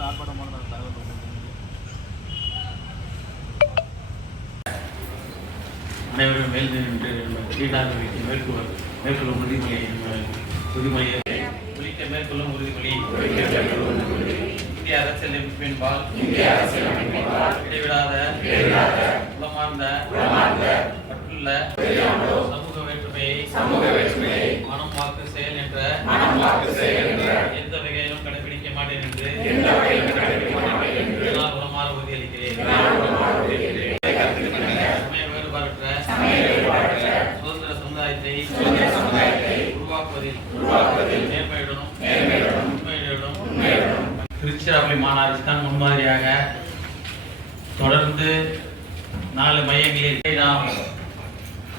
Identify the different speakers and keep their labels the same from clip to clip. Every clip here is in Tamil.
Speaker 1: ஆர்ப்பாட்டம் பண்ண தகவல்
Speaker 2: அனைவரும் மேல் நின்று மேற்கொள் மேற்கொள்ளும் உறுதிமொழியை உறுதிமொழி இந்திய அரசியலமைப்பின்பால் இடைவிடாத உளமார்ந்த பற்றுள்ள சமூக வேற்றுமையை மனம் வாக்கு செயல் என்ற எந்த வகையிலும் கடைபிடிக்க மாட்டேன் என்று திருச்சிராப்பள்ளி மாநகராட்சி தான் முன்மாதிரியாக தொடர்ந்து நாலு மையங்களில் நாம்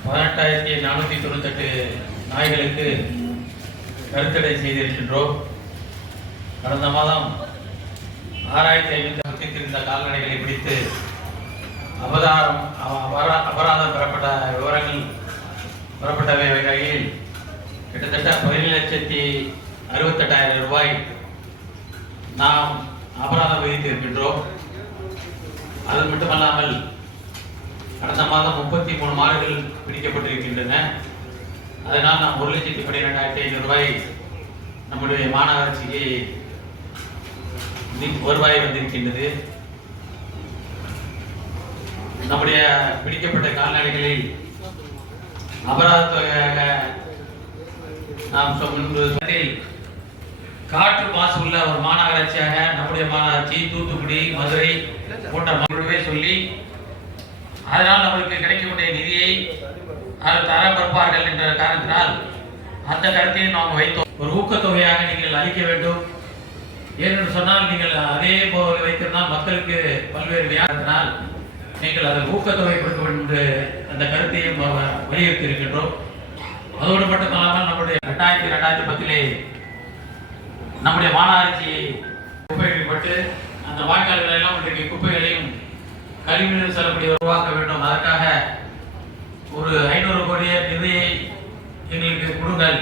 Speaker 2: பதினெட்டாயிரத்தி நானூற்றி தொண்ணூத்தெட்டு நாய்களுக்கு கருத்தடை செய்திருக்கின்றோம். கடந்த மாதம் ஆறாயிரத்தி ஐநூற்றி முப்பத்தி கால்நடைகளை பிடித்து அபதாரம் அபரா- அபராதம் பெறப்பட்ட விவரங்கள் பெறப்பட்டவை. வகையில் கிட்டத்தட்ட பதினேழு லட்சத்தி அறுபத்தெட்டாயிரம் ரூபாய் நாம் அபராதம் விதித்திருக்கின்றோம். அது மட்டுமல்லாமல் கடந்த மாதம் முப்பத்தி மூணு மாடுகள் பிடிக்கப்பட்டிருக்கின்றன. அதனால் நாம் ஒரு லட்சத்தி பன்னிரெண்டாயிரத்தி ஐநூறு ரூபாய் நம்முடைய மாநகராட்சிக்கு வருவாய் வந்திருக்கின்றது. நம்முடைய பிடிக்கப்பட்ட கால்நடைகளில் அபராத தொகையாக நாம் சொ- முன்பு காற்று மாசு உள்ள ஒரு மாநகராட்சியாக நம்முடைய மாநகராட்சி தூத்துக்குடி மதுரை போன்ற மக்களுமே சொல்லி அதனால் நம்மளுக்கு கிடைக்கக்கூடிய நிதியை அது தர மறுப்பார்கள் என்ற காரணத்தினால் அந்த கருத்தையும் நாம் வைத்தோம். ஒரு ஊக்கத்தொகையாக நீங்கள் அளிக்க வேண்டும். ஏனென்று சொன்னால் நீங்கள் அதே போக வைத்திருந்தால் மக்களுக்கு பல்வேறு வியாதினால் நீங்கள் அதற்கு ஊக்கத்தொகை கொடுக்க வேண்டும் என்று அந்த கருத்தையும் வலியுறுத்தி இருக்கின்றோம் அதோடு மட்டும் இல்லாமல் ரெண்டாயிரத்தி ரெண்டாயிரத்தி பத்திலே நம்முடைய மாநகராட்சி குப்பைப்பட்டு அந்த வாய்க்கால்கள் எல்லாம் இன்றைக்கு குப்பைகளையும் கழிவுநீர் செல்லக்கூடிய உருவாக்க வேண்டும். அதற்காக ஒரு ஐநூறு கோடிய நிதியை எங்களுக்கு கொடுங்கள்.